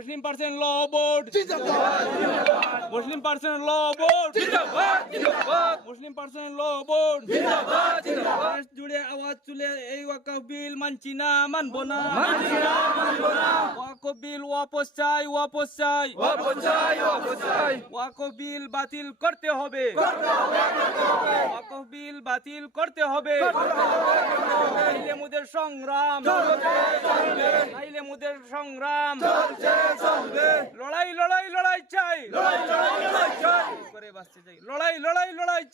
Muslim Person Law Board Muslim Person Law Board Muslim Person Law Board দেশ জুড়ে আওয়াজ তুলে এই ওয়াকফ বিল মানছি না মানবো না ওয়াকফ বিল ওয়াপস চাই ওয়াকফ বিল বাতিল করতে হবে ওয়াকফ বিল বাতিল করতে হবে নাইলে মুদের সংগ্রাম লড়াই চাই করে বাঁচতে চাই লড়াই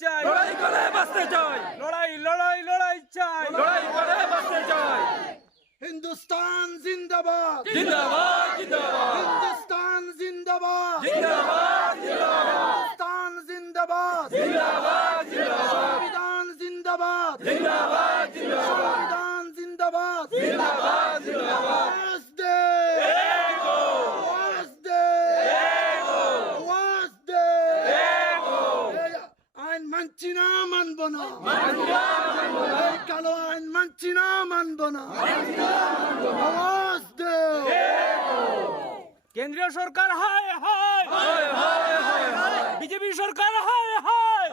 চাই করে বাঁচতে চাই লড়াই চাই করে বাঁচতে চাই हिंदुस्तान जिंदाबाद जिंदाबाद जिंदाबाद हिंदुस्तान जिंदाबाद जिंदाबाद हिंदुस्तान जिंदाबाद जिंदाबाद संविधान जिंदाबाद जिंदाबाद संविधान जिंदाबाद जिंदाबाद वास्ते আইন মানছি না মানবো না এই কালো আইন মানছি না মানবো না আওয়াজ দে কেন্দ্রীয় সরকার হায় হায় বিজেপি সরকার হায় হায়